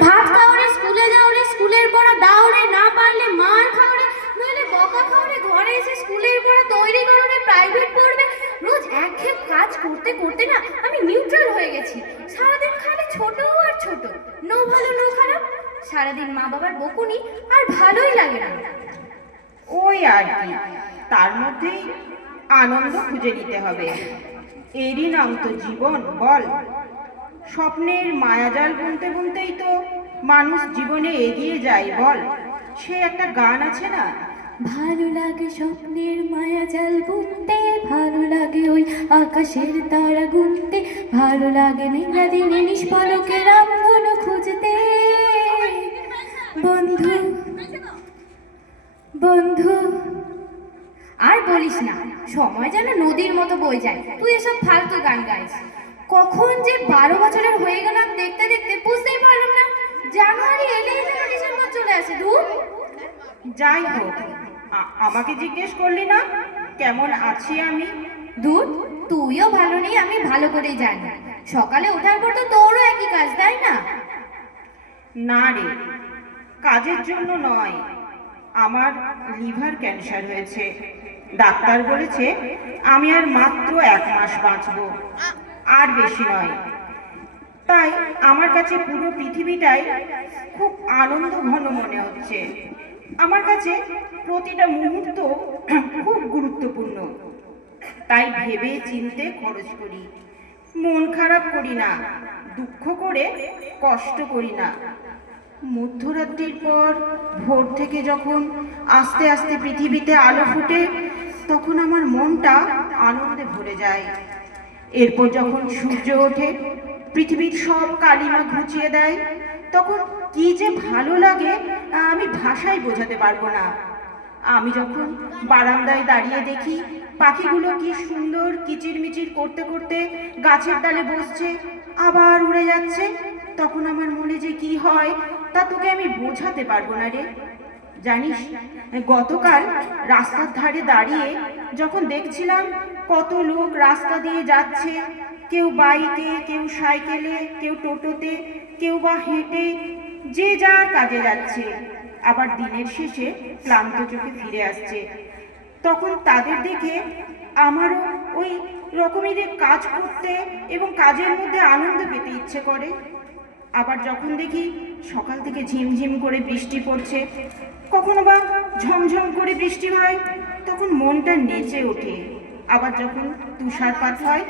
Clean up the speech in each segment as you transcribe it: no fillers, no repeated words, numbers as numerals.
ভাত খাও রে, স্কুলে যাও রে, স্কুলের পড়া দাও রে, না পারলে মার খাও রে, নইলে বকা খাও রে, ঘরে এসে স্কুলের পড়া তৈরি করো রে, প্রাইভেট পড়বে। রোজ একঘেয়ে কাজ করতে করতে না আমি নিউট্রাল হয়ে গেছি। সারাদিন খালি ছোট আর ছোট, নো ভালো নো খারাপ। সারাদিন মা বাবার বকুনি আর ভালোই লাগে না। ওই আর কি, তার মধ্যেই আনন্দ খুঁজে নিতে হবে। এরই নাম তো জীবন, বল। স্বপ্নের মায়াজাল বুনতে বুনতেই তো মানুষ জীবনে এগিয়ে যায়, বল। সে একটা গান আছে না, ভালো লাগে স্বপ্নের মায়াজাল বুনতে, ভালো লাগে ওই আকাশের তারা গুনতে, ভালো লাগে মেঘলা দিনে নিষ্পলকে রামধনু খুঁজতে। বন্ধু বন্ধু আর বলিস না, সময় যেন নদীর মতো বয়ে যায়। তুই এসব ফালতু গান গাইস। কখন যে 12 বছরের হয়ে গেলাম দেখতে দেখতে বুঝতেই পারলাম না। জানুয়ারি এলেই যেন ডিসেম্বর চলে আসে। ধুর। যাই হোক, আমাকে জিজ্ঞেস করলি না কেমন আছি আমি? দূর, তুইও ভালো নেই আমি ভালো করেই জানি। সকালে ওঠার পর তো তোরও একই কাজ, তাই না? না রে, কাজের জন্য নয়, আমার লিভার ক্যান্সার হয়েছে। ডাক্তার বলেছে আমি আর মাত্র 1 মাস বাঁচবো, আর বেশি নয়। তাই আমার কাছে পুরো পৃথিবীটাই খুব আনন্দ ঘন মনে হচ্ছে। আমার কাছে প্রতিটা মুহূর্ত খুব গুরুত্বপূর্ণ। তাই ভেবে চিন্তে খরচ করি, মন খারাপ করি না, দুঃখ করে কষ্ট করি না। মধ্যরাত্রির পর ভোর থেকে যখন আস্তে আস্তে পৃথিবীতে আলো ফুটে, তখন আমার মনটা আনন্দে ভরে যায়। এরপর যখন সূর্য ওঠে, পৃথিবীর সব কালিমা ঘুচিয়ে দেয়, তখন কি যে ভালো লাগে আমি ভাষায় বোঝাতে পারবো না। আমি যখন বারান্দায় দাঁড়িয়ে দেখি পাখিগুলো কি সুন্দর কিচিরমিচির করতে করতে গাছের ডালে বসছে, আবার উড়ে যাচ্ছে, তখন আমার মনে যে কি হয় তা তোকে আমি বোঝাতে পারবো না রে। জানিস, গতকাল রাস্তার ধারে দাঁড়িয়ে যখন দেখছিলাম কত লোক রাস্তা দিয়ে যাচ্ছে, কেউ বাইকে, কেউ সাইকেলে, কেউ টোটোতে, কেউ বা হেঁটে, যে যার কাজে যাচ্ছে, আবার দিনের শেষে ক্লান্ত চোখে ফিরে আসছে, তখন তাদের দেখে আমারও ওই রকমেরই কাজ করতে এবং কাজের মধ্যে আনন্দ পেতে ইচ্ছে করে। আবার যখন দেখি সকাল থেকে ঝিমঝিম করে বৃষ্টি পড়ছে, কখনো বা ঝমঝম করে বৃষ্টি হয়, তখন মনটা নেচে ওঠে। আবার যখন তুষারপাত হয়,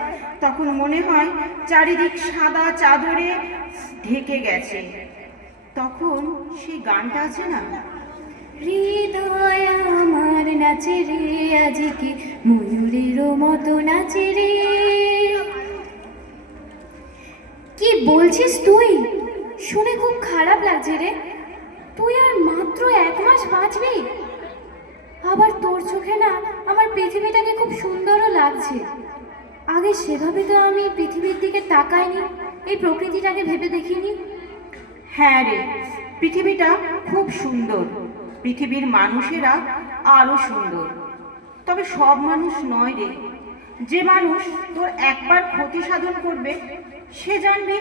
তখন মনে হয় চারিদিক সাদা চাদরে ঢেকে গেছে। তখন সেই গানটা আছে না, হৃদয় আমার নাচে রে আজকে ময়ূরেরও মতো নাচে রে। কি বলছিস তুই? শুনে খুব খারাপ লাগছে রে। তুই আর মাত্র 1 মাস বাঁচবি। আবার তোর চোখে না আমার পৃথিবীটাকে খুব সুন্দরও লাগছে। আগে সেভাবে তো আমি পৃথিবীর দিকে তাকাইনি, এই প্রকৃতিটাকে ভেবে দেখিনি। হ্যাঁ রে, পৃথিবীটা খুব সুন্দর, পৃথিবীর মানুষেরা আরো সুন্দর। তবে সব মানুষ নয় রে। যে মানুষ তোর একবার ক্ষতি সাধন করবে, সে জানবি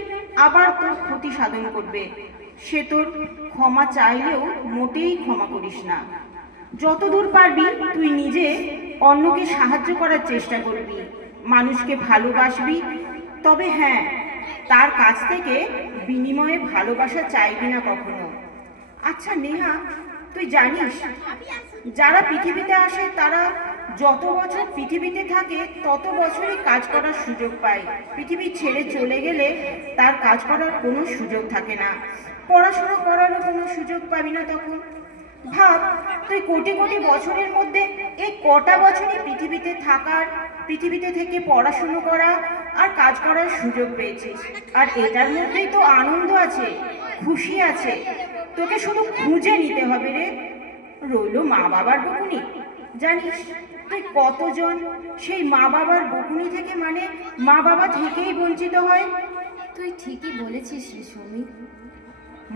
আবার তোর ক্ষতি সাধন করবে। সে তোর ক্ষমা চাইলেও মোটেই ক্ষমা করিস না। যতদূর পারবি তুই নিজে অন্যকে সাহায্য করার চেষ্টা করবি, মানুষকে ভালোবাসবি। তবে হ্যাঁ, তার কাছ থেকে বিনিময়ে ভালোবাসা চাইবি না কখনো। আচ্ছা নেহা, তুই জানিস যারা পৃথিবীতে আসে তারা যত বছর পৃথিবীতে থাকে তত বছরই কাজ করার সুযোগ পায়। পৃথিবী ছেড়ে চলে গেলে তার কাজ করার কোনো সুযোগ থাকে না, পড়াশোনা করারও কোনো সুযোগ পাবি না তখন। ভাব, তুই কোটি কোটি বছরের মধ্যে এই কটা বছরই পৃথিবীতে থাকার, পৃথিবীতে থেকে পড়াশুনো করা আর কাজ করার সুযোগ পেয়েছিস। আর এটার মধ্যেই তো আনন্দ আছে, খুশি আছে। তোকে শুধু খুঁজে নিতে হবে রে। রইল মা বাবার বকুনি। জানিস তুই কতজন সেই মা বাবার বকুনি থেকে, মানে মা বাবা থেকেই বঞ্চিত হয়। তুই ঠিকই বলেছিস রে সমীর।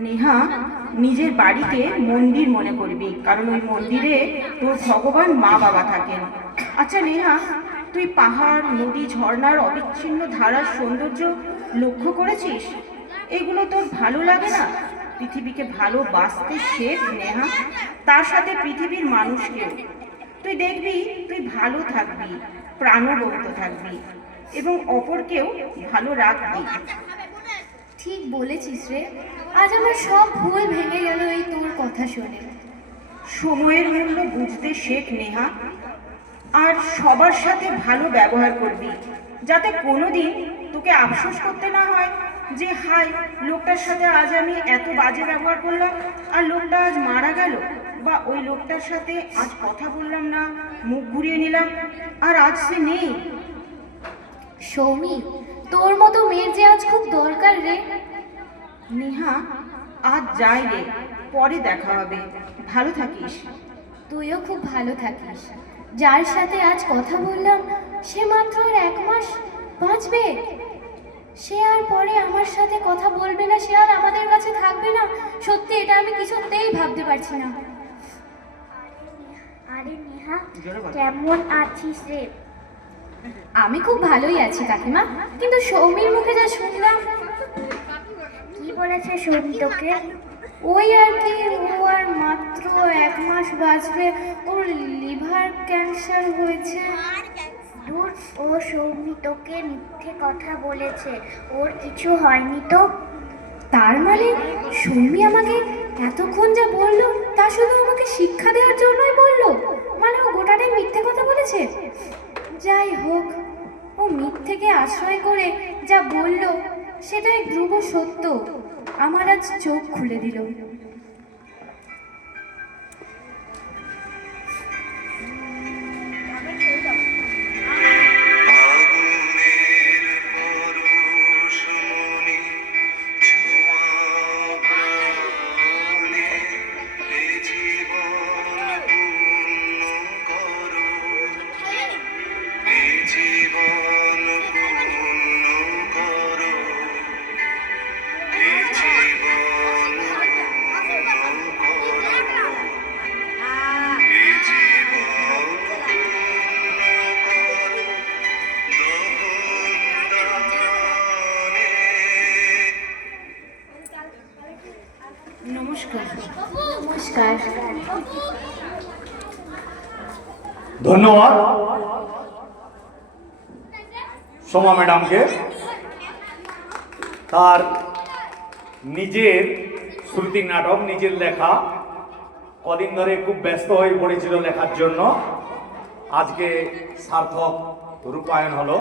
নেহা, নিজের বাড়িকে মন্দির মনে করবি, কারণ ওই মন্দিরে তোর ভগবান মা বাবা থাকেন। আচ্ছা নেহা, তুই পাহাড়, নদী, ঝর্ণার অবিচ্ছিন্ন ধারার সৌন্দর্য লক্ষ্য করেছিস? এগুলো তোর ভালো লাগে না? পৃথিবীকে ভালোবাসতে শেখ নেহা, তার সাথে পৃথিবীর মানুষকেও। তুই দেখবি তুই ভালো থাকবি, প্রাণবন্ত থাকবি এবং অপরকেও ভালো রাখবি। ঠিক বলেছিস রে, আজ আমার সব ভুল ভেঙে গেল এই তোর কথা শুনে। সময়ের মূল্য বুঝতে শেখ নেহা, আর সবার সাথে ভালো ব্যবহার করবি, যাতে কোনোদিন তোকে আফসোস করতে না হয় যে হাই, লোকটার সাথে আজ আমি এত বাজে ব্যবহার করলাম আর লোকটা আজ মারা গেল, বা ওই লোকটার সাথে আজ কথা বললাম না, মুখ ঘুরিয়ে নিলাম আর আজ সে নেই। সৌমি, তোর মতো মেয়ের যে আজ খুব দরকার রে। নেহা, আজ যাই রে, পরে দেখা হবে, ভালো থাকিস। তুইও খুব ভালো থাকিস। যার সাথে আজ কথা বললাম সে মাত্র আর 1 মাস বাঁচবে। সে আর পরে আমার সাথে কথা বলবে না, সে আর আমাদের কাছে থাকবে না। সত্যি এটা আমি কিছুতেই ভাবতে পারছি না। আরে নেহা, কেমন আছিস রে? আমি খুব ভালোই আছি কাকিমা, কিন্তু সৌমির মুখে যা শুনলাম। কি বলেছে সৌমি তোকে? ওই আর কি, ও আর মাত্র 1 মাস বাঁচবে, ওর লিভার ক্যান্সার হয়েছে। ধুর, ও সৌমি তোকে মিথ্যে কথা বলেছে, ওর কিছু হয়নি তো? তার মানে সৌমি আমাকে এতক্ষণ যা বললো তা শুধু আমাকে শিক্ষা দেওয়ার জন্যই বললো? মানে ও গোটাটাই মিথ্যে কথা বলেছে? যাই হোক, ও মিথ্যেকে আশ্রয় করে যা বললো সেটাই ধ্রুব সত্য। আমার আজ চোখ খুলে দিল। নমস্কার। নমস্কার। ধন্যবাদ সোমা ম্যাডামকে। তার নিজের শ্রুতির নাটক, নিজের লেখা, কদিন ধরে খুব ব্যস্ত হয়ে পড়েছিল লেখার জন্য, আজকে সার্থক রূপায়ণ হলো।